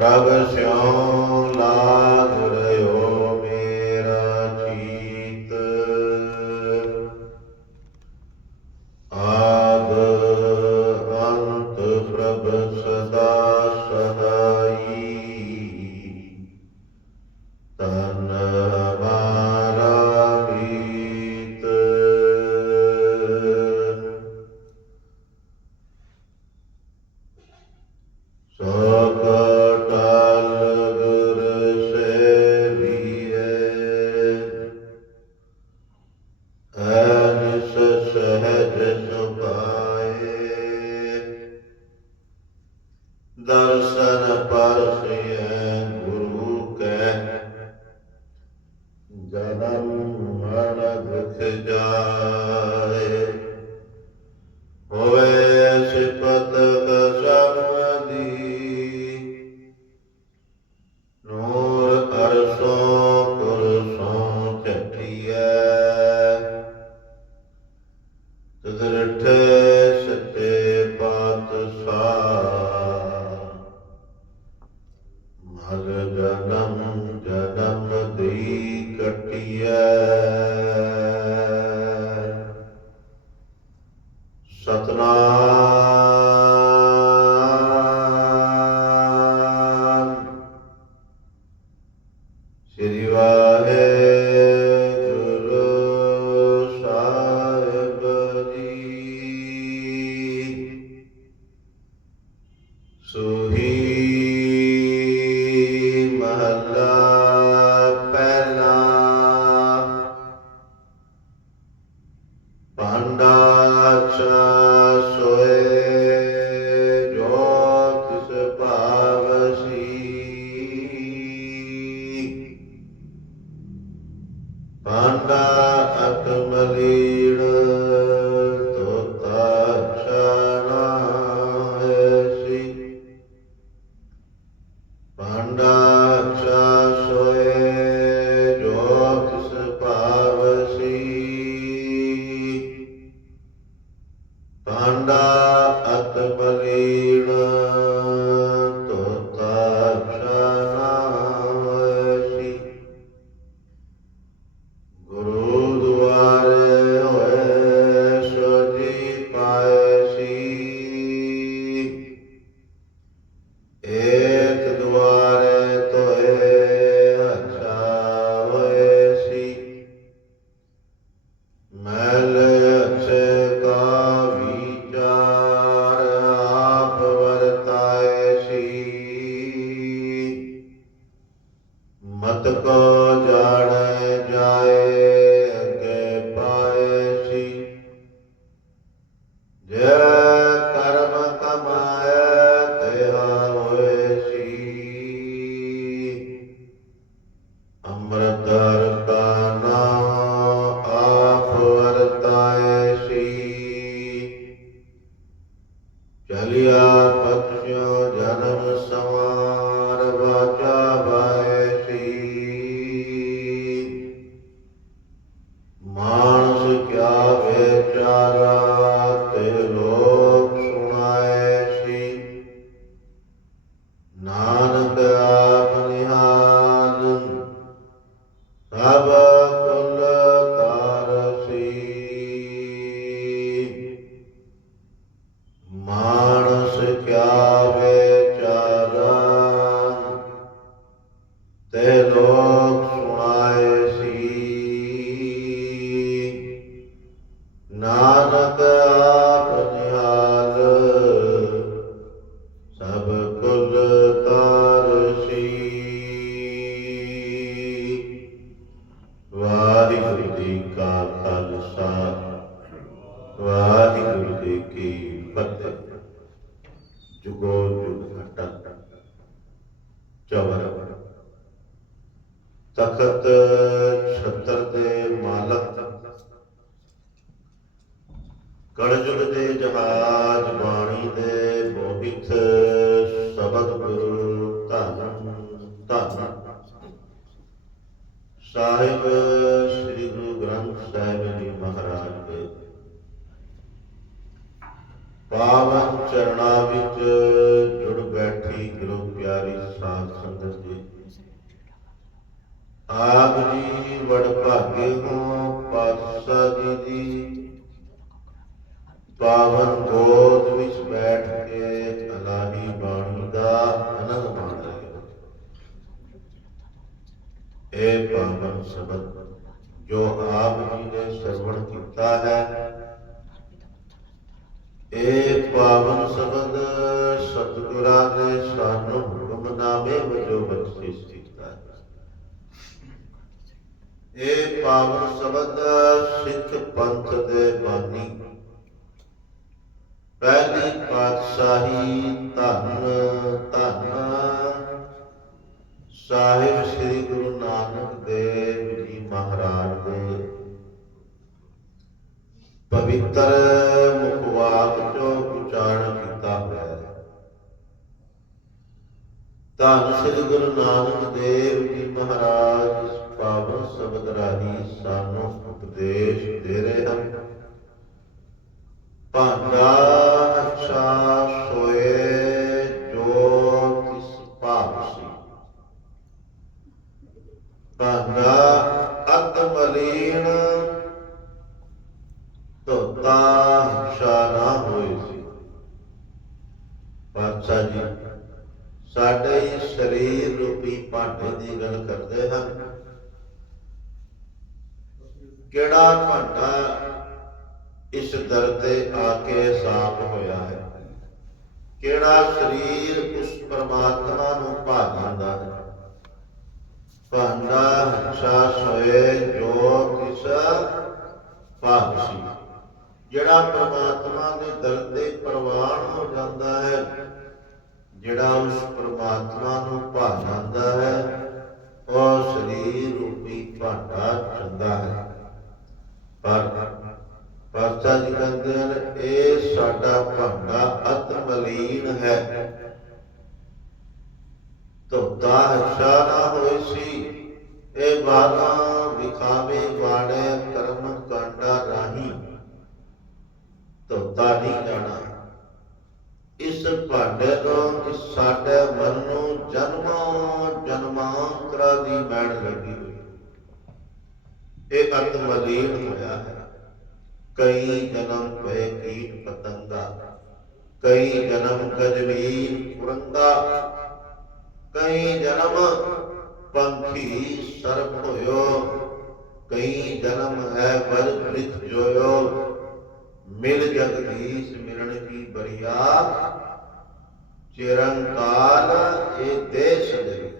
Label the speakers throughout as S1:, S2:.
S1: ਪ੍ਰਭ ਸਿਉ ਲਾ 呃 பாண்டா ਜੇ ਕਰਮ ਕਮਾਇਆ ਤੇਰਾ ਹੋਏ ਸੀ ਅੰਮ੍ਰਿਤ ਆਪ ਵਰਤਾਏ ਚਲਿਆ ਪਖਿਓ ਜਨਮ ਸਮਾਰ, ਵਾਚਾ ਭਾਏ ਸੀ ਕਿਆ ਵਿਚਾਰਾ ਤਖਤ ਛਤਰ ਤੇ ਮਾਲਕ। ਕਲਯੁਗ ਦੇ ਜਹਾਜ ਬਾਣੀ ਦੇ ਮੋਹਿਤ ਸਬਦ ਗੁਰੂ ਧੰਨ ਧੰਨ। ਸਾਹਿਬ ਸ੍ਰੀ ਗੁਰੂ ਗ੍ਰੰਥ ਸਾਹਿਬ ਜੀ ਮਹਾਰਾਜ ਦੇ। ਪਾਵਨ ਚਰਣਾ ਵਿੱਚ ਜੁੜ ਬੈਠੀ ਗੁਰੂ ਪਿਆਰੀ ਸਾਧ ਸੰਗਤ ਜੀ। ਆਪ ਜੀ ਵਡ ਭਾਗੇ ਹੋ, ਪਾਤਸ਼ਾਹ ਜੀ ਦੀ। ਪਾਵਨ ਗੋਦ ਵਿੱਚ ਬੈਠ ਕੇ ਅਲਾਹੀ ਬਾਣੀ ਦਾ ਆਨੰਦ ਮਾਣ ਰਹੇ ਹੋ। ਇਹ ਪਾਵਨ ਸ਼ਬਦ, ਜੋ ਆਪ ਜੀ ਨੇ ਸਰਵਣ ਕੀਤਾ ਹੈ ਇਹ ਪਾਵਨ ਸ਼ਬਦ, ਸਤਿਗੁਰਾਂ ਦੇ ਸਾਨੂੰ ਹੁਕਮਨਾਮੇ ਵਜੋਂ ਬਖਸ਼ਿਸ਼ ਕੀਤਾ ਹੈ ਇਹ ਪਾਵਨ ਸ਼ਬਦ ਸਿੱਖ ਪੰਥ ਦੇ ਬਾਨੀ। ਪਹਿਲੀ ਪਾਤਸ਼ਾਹੀ ਧੰਨ ਧੰਨ ਸਾਹਿਬ ਸ੍ਰੀ ਗੁਰੂ ਨਾਨਕ ਦੇਵ ਜੀ ਮਹਾਰਾਜ ਦੇ। ਪਵਿੱਤਰ ਮੁਖਵਾਕ ਚੋਂ ਉਚਾਰਨ ਕੀਤਾ ਹੋਇਆ ਹੈ। ਧੰਨ ਸ੍ਰੀ ਗੁਰੂ ਨਾਨਕ ਦੇਵ ਜੀ ਮਹਾਰਾਜ ਪਾਵਨ ਸ਼ਬਦ ਰਾਹੀਂ ਸਾਨੂੰ ਉਪਦੇਸ਼ ਦੇ ਰਹੇ ਹਨ। ਭਾਂਡਾ ਅੱਛਾ ਸੋਏ ਜੋ ਤਿਸ ਭਾਵ ਭਾਂਡਾ ਅਤ ਮਲੀਨ ਸ਼ਾਨਾ ਹੋਏ ਸੀ। ਪਾਤਸ਼ਾਹ ਜੀ, ਸਾਡੇ ਸਰੀਰ ਰੂਪੀ ਭਾਂਡੇ ਦੀ ਗੱਲ ਕਰਦੇ ਹਨ। ਕਿਹੜਾ ਭਾਂਡਾ ਇਸ ਦਰ ਤੇ ਆ ਕੇ ਸਾਫ਼ ਹੋਇਆ ਹੈ? ਕਿਹੜਾ ਸਰੀਰ ਉਸ ਪਰਮਾਤਮਾ ਨੂੰ ਭਾ ਜਾਂਦਾ ਹੈ? ਭਾਂਡਾ ਹੱਛਾ ਸੋਏ ਜੋ ਤਿਸ ਭਾਵ ਜਿਹੜਾ ਪਰਮਾਤਮਾ ਦੇ ਦਰ ਤੇ ਪ੍ਰਵਾਨ ਹੋ ਜਾਂਦਾ ਹੈ, ਜਿਹੜਾ ਉਸ ਪਰਮਾਤਮਾ ਨੂੰ ਭਾ ਜਾਂਦਾ ਹੈ, ਉਹ ਸਰੀਰ ਰੂਪੀ ਭਾਂਡਾ ਚੰਦਾ ਹੈ। ਪਰ ਪਾਤਸ਼ਾਹ ਜੀ ਕਹਿੰਦੇ ਹਨ, ਇਹ ਸਾਡਾ ਭਾਂਡਾ ਅਤ ਹੈ। ਧੋਤਾ ਹੱਛਾ ਹੋਈ ਸੀ, ਇਹ ਬਾਤਾਂ ਵਿਖਾਵੇ ਵਾੜੇ ਕਰਮ ਕਾਂਡਾ ਰਾਹੀਂ। ਧੋਤਾ ਨਹੀਂ ਜਾਣਾ। ਇਸ ਭਾਂਡੇ ਤੋਂ ਸਾਡੇ ਮਨ ਨੂੰ ਜਨਮਾਂ ਜਨਮਾਂਤਰਾ ਦੀ ਮੈਲ ਲੱਗੀ ਇਹ ਅਤ ਮਲੀਨ ਹੋਇਆ ਹੈ। ਕਈ ਜਨਮ ਪਏ ਕੀਟ ਪਤੰਗਾ, ਕਈ ਜਨਮ ਗਜਵੀਰ ਕੁਰੰਗਾ ਕਈ ਜਨਮ ਪੰਖੀ ਸਰਪ ਹੋਇਓ, ਕਈ ਜਨਮ ਹੈ ਵਰ ਪ੍ਰਿਥ ਜੋਇਓ। ਮਿਲ ਜਗਦੀਸ਼ ਮਿਲਣ ਕੀ ਬਰੀਆ ਚਿਰੰਕਾਲ ਇਹ ਦੇਸ਼ ਦੇ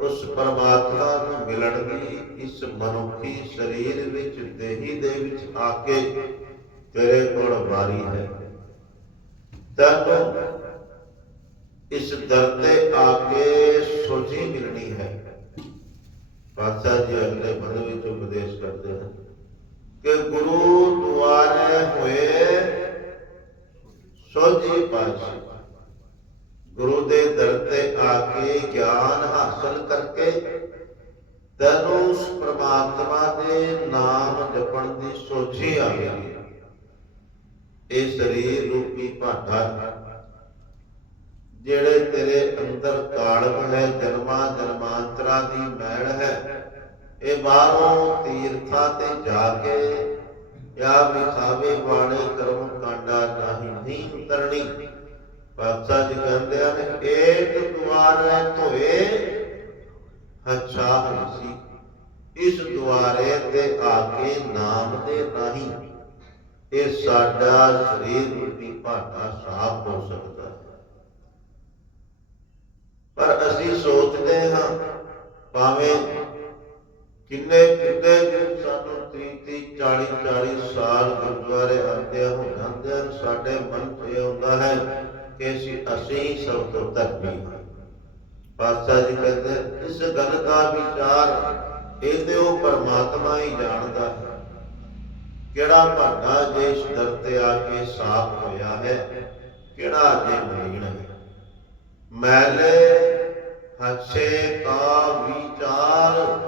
S1: ਉਸ ਪਰਮਾਤਮਾ ਨੂੰ ਮਿਲਣ ਦੀ ਇਸ ਮਨੁੱਖੀ ਸਰੀਰ ਵਿੱਚ, ਦੇਹੀ ਦੇ ਵਿੱਚ ਆ ਕੇ ਤੇਰੇ ਕੋਲ ਵਾਰੀ ਹੈ। ਤੈਨੂੰ ਇਸ ਦਰ ਤੇ ਆ ਕੇ ਸੋਝੀ ਮਿਲਣੀ ਹੈ। ਪਾਤਸ਼ਾਹ ਜੀ ਅਗਲੇ ਬੰਦ ਵਿੱਚ ਉਪਦੇਸ਼ ਕਰਦੇ ਹਨ ਕਿ ਗੁਰੂ ਦੁਆਰੇ ਹੋਏ ਸੋਝੀ ਪਾਸ਼ੀ ਗੁਰੂ ਦੇ ਦਰ ਤੇ ਆ ਕੇ ਗਿਆਨ ਹਾਸਲ ਕਰਕੇ ਤੈਨੂੰ ਉਸ ਪ੍ਰਮਾਤਮਾ ਦੇ ਨਾਮ ਜਪਣ ਦੀ ਸੋਝੀ ਆ ਗਈ ਇਹ ਸਰੀਰ ਰੂਪੀ ਭਾਂਡਾ ਜਿਹੜੇ ਤੇਰੇ ਅੰਦਰ ਕਾਲਬ ਹੈ, ਜਨਮਾਂ ਜਨਮਾਂਤਰਾਂ ਦੀ ਮੈਲ ਹੈ। ਇਹ ਬਾਹਰੋਂ ਤੀਰਥਾਂ ਤੇ ਜਾ ਕੇ ਜਾਂ ਵਿਖਾਵੇ ਵਾਲੇ ਕਰਮ ਕਾਂਡਾ ਰਾਹੀਂ ਨਹੀਂ ਉਤਰਨੀ। ਪਾਤਸ਼ਾਹ ਜੀ ਕਹਿੰਦੇ ਹਨ, ਏਕ ਦੁਆਰੇ ਧੋਏ ਹੱਛਾ ਸੀ ਇਸ ਦੁਆਰੇ ਤੇ ਆ ਕੇ ਨਾਮ ਦੇ ਰਾਹੀਂ ਇਹ ਸਾਡਾ ਸਰੀਰ ਰੂਪੀ ਭਾਂਡਾ ਸਾਫ਼ ਹੋ ਸਕਦਾ ਹੈ। ਪਰ ਅਸੀਂ ਸੋਚਦੇ ਹਾਂ, ਭਾਵੇਂ ਕਿੰਨੇ ਕਿੰਨੇ ਦਿਨ ਸਾਨੂੰ 30 30 40 40 ਸਾਲ ਗੁਰਦੁਆਰੇ ਆਉਂਦੇ ਹੋ ਜਾਂਦੇ ਹਨ, ਸਾਡੇ ਮਨ 'ਚ ਇਹ ਹੈ ਕਿ ਅਸੀਂ ਸਭ ਤੋਂ ਧਰਮੀ ਹਾਂ। ਪਾਤਸ਼ਾਹ ਜੀ ਕਹਿੰਦੇ, ਇਸ ਗੱਲ ਦਾ ਵਿਚਾਰ ਇਹ ਤੇ ਉਹ ਪਰਮਾਤਮਾ ਹੀ ਜਾਣਦਾ ਹੈ। ਕਿਹੜਾ ਭਾਂਡਾ ਜੇ ਦਰ ਤੇ ਆ ਕੇ ਸਾਫ਼ ਹੋਇਆ ਹੈ, ਕਿਹੜਾ ਜੇ ਮਲੀਨ ਹੈ। ਮੈਲੇ ਹੱਛੇ ਕਾ ਵਿਚਾਰ,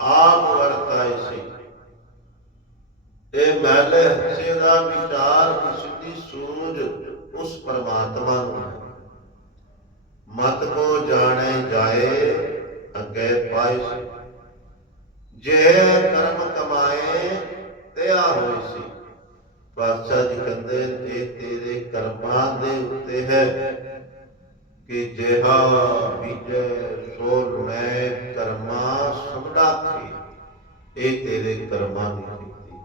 S1: ਆਪ ਵਰਤਾਏ ਸੀ। ਇਹ ਮੈਲੇ ਹੱਸੇ ਦਾ ਵਿਚਾਰ, ਇਸ ਦੀ ਸੂਝ ਉਸ ਪਰਮਾਤਮਾ ਨੂੰ। ਮਤ ਕੋ ਜਾਣੇ ਜਾਏ, ਅੱਗੇ ਪਾਏ। ਜੇ ਕਰਮ ਕਮਾਏ ਤੇ ਆ ਸੀ। ਪਾਤਸ਼ਾਹ ਜੀ ਕਹਿੰਦੇ ਇਹ ਤੇਰੇ ਕਰਮਾਂ ਦੇ ਉੱਤੇ ਹੈ, ਕਿ ਜਿਹਾ ਬੀਜੈ, ਸੋ ਲੁਣੈ ਕਰਮਾ ਸਮੜਾ ਕੇ ਇਹ ਤੇਰੇ ਕਰਮਾਂ ਦੀ ਕੀਤੀ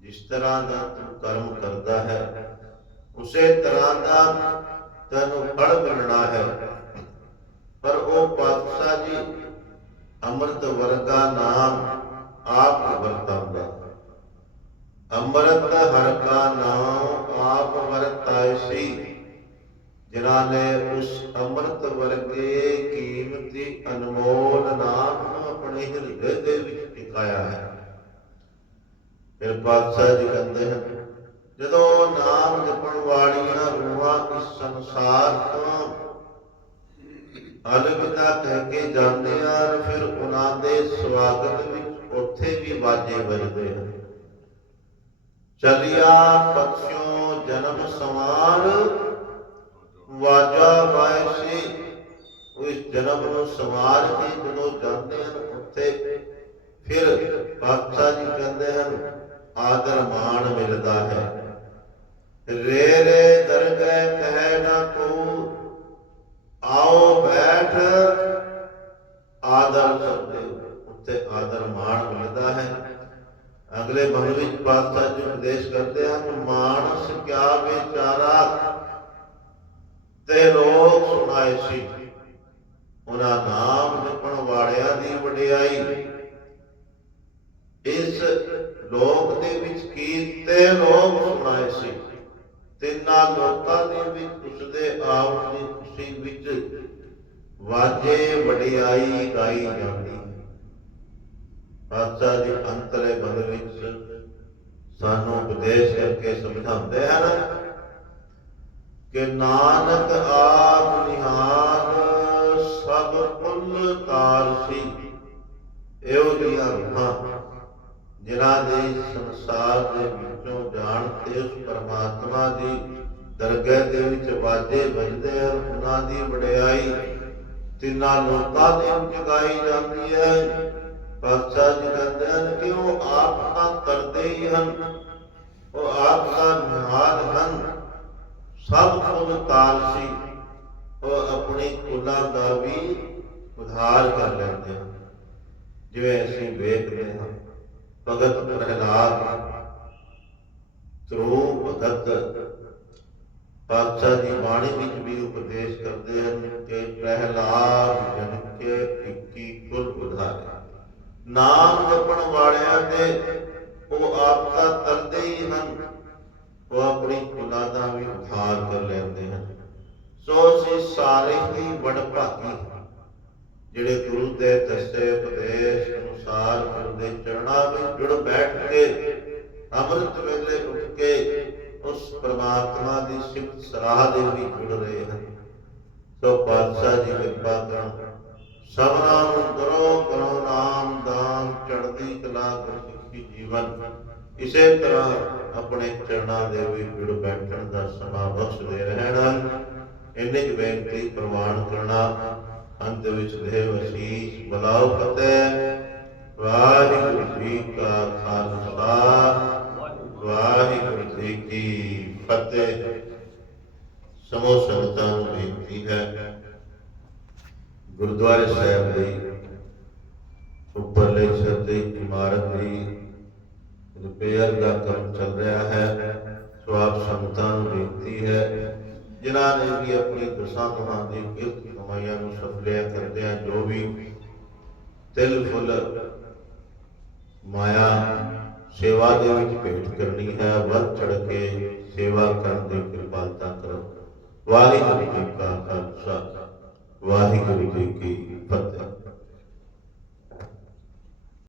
S1: ਜਿਸ ਤਰ੍ਹਾਂ ਦਾ ਤੂੰ ਕਰਮ ਕਰਦਾ ਹੈ ਉਸੇ ਤਰ੍ਹਾਂ ਦਾ ਤੈਨੂੰ ਫਲ ਮਿਲਣਾ ਹੈ। ਪਰ ਉਹ ਪਾਤਸ਼ਾਹ ਜੀ ਅੰਮ੍ਰਿਤ ਵਰਗਾ ਨਾਮ ਆਪ ਵਰਤਾਉਂਦਾ। ਅੰਮ੍ਰਿਤ ਹਰ ਕਾ ਨਾਮ ਆਪ ਵਰਤਾਇ ਜਿਨ੍ਹਾਂ ਨੇ ਉਸ ਅੰਮ੍ਰਿਤ ਵਰਗੇ ਕੀਮਤੀ ਅਨਮੋਲ ਨਾਮ ਨੂੰ ਆਪਣੇ ਹਿਰਦੇ ਦੇ ਵਿੱਚ ਟਿਕਾਇਆ ਹੈ। ਫਿਰ ਪਾਤਸ਼ਾਹ ਜੀ ਕਹਿੰਦੇ ਹਨ, ਜਦੋਂ ਨਾਮ ਜਪਣ ਵਾਲੀਆਂ ਰੂਹਾਂ ਇਸ ਸੰਸਾਰ ਤੋਂ। ਅਲਵਿਦਾ ਕਹਿ ਕੇ ਜਾਂਦੇ ਹਨ ਫਿਰ ਉਹਨਾਂ ਦੇ ਸਵਾਗਤ ਵਿੱਚ ਉੱਥੇ ਵੀ ਵਾਜੇ ਵੱਜਦੇ ਹਨ ਚਲਿਆ ਪਛਿਓ ਜਨਮ ਸਮਾਰ ਵਾਜਾ ਵਾਇਸੀ ਉਸ ਜਨਮ ਨੂੰ ਸਮਾਰ ਕੇ ਜਦੋਂ ਜਾਂਦੇ ਹਨ ਉੱਥੇ, ਫਿਰ ਪਾਤਸ਼ਾਹ ਜੀ ਕਹਿੰਦੇ ਹਨ, ਆਦਰ ਮਾਣ ਮਿਲਦਾ ਹੈ। ਰੇ ਰੇ ਦਰਗਹਿ ਕਹਿ ਨਾ ਕੋ ਆਓ ਬੈਠ, ਆਦਰ ਕਰਦੇ ਉੱਤੇ ਆਦਰ ਮਾਣ ਮਿਲਦਾ ਹੈ। ਅਗਲੇ ਬੰਦ ਵਿੱਚ ਪਾਤਸ਼ਾਹ ਜੀ ਉਪਦੇਸ਼ ਕਰਦੇ ਹਨ, ਮਾਨਸ ਕਿਆ ਵਿਚਾਰਾ? ਤੇ ਲੋਕ ਸੁਣਾਏ ਸੀ, ਉਹਨਾਂ ਨਾਮ ਜਪਣ ਵਾਲਿਆਂ ਦੀ ਵਡਿਆਈ। ਇਸ ਲੋਕ ਦੇ ਵਿੱਚ ਕੀਤੇ ਲੋਕ ਸੁਣਾਏ ਸੀ? ਤਿੰਨਾਂ ਲੋਕਾਂ ਦੇ ਵਿੱਚ ਉਸਦੇ ਆਪ ਦੀ ਖੁਸ਼ੀ ਵਿੱਚ ਵਾਜੇ ਵਡਿਆਈ ਗਾਈ ਜਾਂਦੀ। ਪਾਤਸ਼ਾਹ ਜੀ ਅੰਤਰੇ ਬਲ ਵਿੱਚ ਸਾਨੂੰ ਉਪਦੇਸ਼ ਕਰਕੇ ਸਮਝਾਉਂਦੇ ਹਨ ਕਿ ਨਾਨਕ ਆਪ ਨਿਹਾਲ ਸਭ ਕੁੱਲ ਤਾਰਸੀ ਇਹੋ ਜਿਹੀਆਂ ਰੂਹਾਂ ਜਿਨ੍ਹਾਂ ਦੇ ਸੰਸਾਰ ਦੇ ਵਿੱਚੋਂ ਜਾਣ ਤੇ ਉਸ ਪਰਮਾਤਮਾ ਦੀ ਦਰਗਾਹ ਦੇ ਵਿੱਚ ਵਾਜੇ ਵੱਜਦੇ ਹਨ, ਉਹਨਾਂ ਦੀ ਵਡਿਆਈ ਤਿੰਨਾਂ ਲੋਕਾਂ ਦੇ ਵਿੱਚ ਗਾਈ ਜਾਂਦੀ ਹੈ। ਪਾਤਸ਼ਾਹ ਜੀ ਕਹਿੰਦੇ ਹਨ ਕਿ ਉਹ ਆਪ ਤਾਂ ਕਰਦੇ ਹੀ ਹਨ, ਉਹ ਆਪ ਦਾ ਨਿਹਾਲ ਹਨ, ਸਭ ਕੁਝ ਤਾਲਸੀ, ਉਹ ਆਪਣੇ ਕੁਲਾਂ ਦਾ ਵੀ ਉਧਾਰ ਕਰ ਲੈਂਦੇ ਹਨ। ਜਿਵੇਂ ਅਸੀਂ ਵੇਖਦੇ ਹਾਂ ਭਗਤ ਪ੍ਰਹਿਲਾਦ। ਤ੍ਰੋ ਭਗਤ। ਪਾਤਸ਼ਾਹ ਦੀ ਬਾਣੀ ਵਿੱਚ ਵੀ ਉਪਦੇਸ਼ ਕਰਦੇ ਹਨ ਕਿ ਪ੍ਰਹਿਲਾਦ ਜਨ ਕੇ ਇੱਕੀ ਕੁਲ ਉਧਾਰੇ। ਨਾਮ ਜਪਣ ਵਾਲਿਆਂ ਦੇ ਉਹ ਆਪ ਤਰਦੇ ਹੀ ਹਨ। ਉਹ ਆਪਣੀ ਕੁਲਾਂ ਵੀ ਉਧਾਰ ਕਰ ਲੈਂਦੇ ਹਨ। ਸੋ ਅਸੀਂ ਸਾਰੇ ਹੀ ਬੜ ਭਾਗੀ ਜਿਹੜੇ ਗੁਰੂ ਦੇ ਦੱਸੇ ਉਪਦੇਸ਼ ਅਨੁਸਾਰ ਗੁਰੂ ਦੇ ਚਰਨਾਂ ਵਿੱਚ ਜੁੜ ਬੈਠ ਕੇ, ਅੰਮ੍ਰਿਤ ਵੇਲੇ ਉੱਠ ਕੇ ਉਸ ਪ੍ਰਮਾਤਮਾ ਦੀ ਸਿਫਤ ਸਲਾਹ ਦੇ ਵੀ ਜੁੜ ਰਹੇ ਹਨ। ਸੋ ਪਾਤਸ਼ਾਹ ਜੀ ਕਿਰਪਾ ਕਰਨ ਸਭਨਾਂ ਨੂੰ ਕਰੋ ਕਰੋ ਨਾਮ ਦਾਨ, ਚੜ੍ਹਦੀ ਕਲਾ, ਗੁਰਸਿੱਖੀ ਜੀਵਨ। ਇਸੇ ਤਰ੍ਹਾਂ ਆਪਣੇ ਚਰਨਾਂ ਦੇ ਵੀ ਜੁੜ ਬੈਠਣ ਦਾ ਸਮਾਂ ਬਖਸ਼ਦੇ ਰਹਿਣ ਇੰਨੇ ਕੁ ਬੇਨਤੀ ਪ੍ਰਵਾਨ ਕਰਨਾ, ਅੰਤ ਵਿੱਚ ਦੇਵ ਅਸੀਸ ਬਲਾਉ ਫਤਿਹ। ਵਾਹਿਗੁਰੂ ਜੀ ਕਾ ਖਾਲਸਾ, ਵਾਹਿਗੁਰੂ ਜੀ ਕੀ ਫਤਿਹ। ਸਮੋ ਸੰਗਤਾਂ ਨੂੰ ਬੇਨਤੀ ਹੈ, ਗੁਰਦੁਆਰੇ ਸਾਹਿਬ ਦੇ ਉੱਪਰਲੇ ਛੱਤ ਦੀ ਇਮਾਰਤ ਦੀ ਰਿਪੇਅਰ ਦਾ ਕੰਮ ਚੱਲ ਰਿਹਾ ਹੈ। ਸੋ ਆਪ ਸੰਗਤਾਂ ਨੂੰ ਬੇਨਤੀ ਹੈ, ਜਿਨ੍ਹਾਂ ਨੇ ਵੀ ਆਪਣੀ ਦਸਾਂ ਤੁਹਾਂ ਦੀ ਕਿਰਤ ਕਮਾਈਆਂ ਨੂੰ ਸਫਲਿਆ ਕਰਦਿਆਂ ਜੋ ਵੀ ਤਿਲ ਫੁੱਲ ਮਾਇਆ ਸੇਵਾ ਦੇ ਵਿੱਚ ਭੇਟ ਕਰਨੀ ਹੈ। ਵੱਧ ਚੜ ਕੇ ਸੇਵਾ ਕਰਨ ਦੀ ਕਿਰਪਾਲਤਾ ਕਰੋ। ਵਾਹਿਗੁਰੂ ਜੀ ਕਾ ਖਾਲਸਾ, ਵਾਹਿਗੁਰੂ ਜੀ ਕੀ ਫਤਿਹ।